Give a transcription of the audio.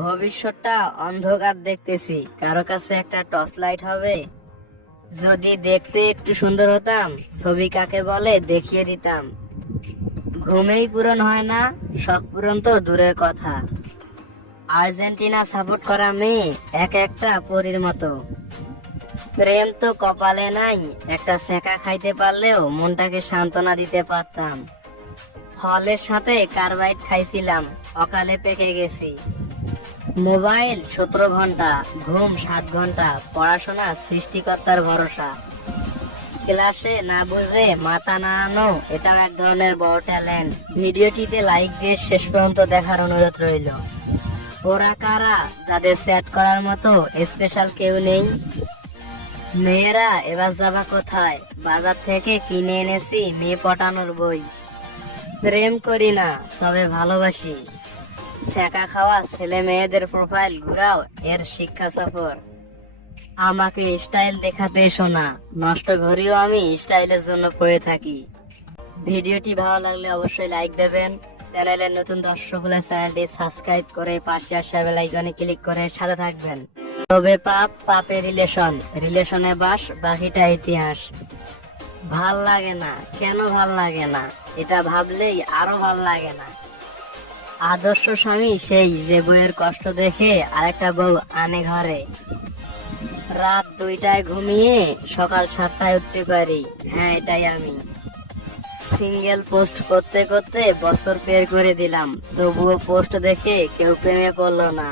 ভবিষ্যৎটা অন্ধকার দেখতেছি, কারো কাছে একটা টর্চ লাইট হবে? যদি দেখতে একটু সুন্দর হতাম, ছবি কাকে বলে দেখিয়ে দিতাম। ঘুমেই পূরণ হয় না, শখ পূরণ তো দূরের কথা। আর্জেন্টিনা সাপোর্ট করা মেয়ে এক একটা পরীর মতো। প্রেম তো কপালে নাই, একটা সেকা খাইতে পারলেও মনটাকে সান্ত্বনা দিতে পারতাম। ফলের সাথে কার্বাইড খাইছিলাম, অকালে পেকে গেছি। মোবাইল 17 ঘন্টা, ঘুম 7 ঘন্টা, পড়াশোনা সৃষ্টিকর্তার ভরসা। ক্লাসে না বুঝে মাথা নাড়ানো এটাও এক ধরনের বড় ট্যালেন্ট। ভিডিওটিতে লাইক দিয়ে শেষ পর্যন্ত দেখার অনুরোধ রইল। ওরা কারা যাদের চ্যাট করার মতো স্পেশাল কেউ নেই? মেয়েরা এবার যাবা কোথায়? বাজার থেকে কিনে এনেছি মেয়ে পটানোর বই। প্রেম করি না, তবে ভালোবাসি। ছ্যাঁকা খাওয়া ছেলে মেয়েদের প্রোফাইল ঘুরাও এর শিক্ষা সফর। আমাকে স্টাইল দেখাতে এসো না, নষ্ট ঘড়িও আমি স্টাইলের জন্য পড়ে থাকি। ভিডিওটি ভালো লাগলে অবশ্যই লাইক দেবেন। চ্যানেলের নতুন দর্শক হলে চ্যানেলটি সাবস্ক্রাইব করে পাশে আসা বেল আইকনে ক্লিক করে সাথে থাকবেন। তবে পাপ পাপে রিলেশন, রিলেশনে বাস, বাকিটা ইতিহাস। ভাল লাগে না, কেন ভাল লাগে না? এটা ভাবলেই আরো ভাল লাগে না। আদর্শ স্বামী সেই যে বউয়ের কষ্ট দেখে আরেকটা বউ আনে ঘরে। রাত 2টায় ঘুমিয়ে সকাল 7টায় উঠতে পারি, হ্যাঁ এটাই আমি। সিঙ্গেল পোস্ট করতে করতে বছর পের করে দিলাম, তবুও পোস্ট দেখে কেউ প্রেমে পড়লো না।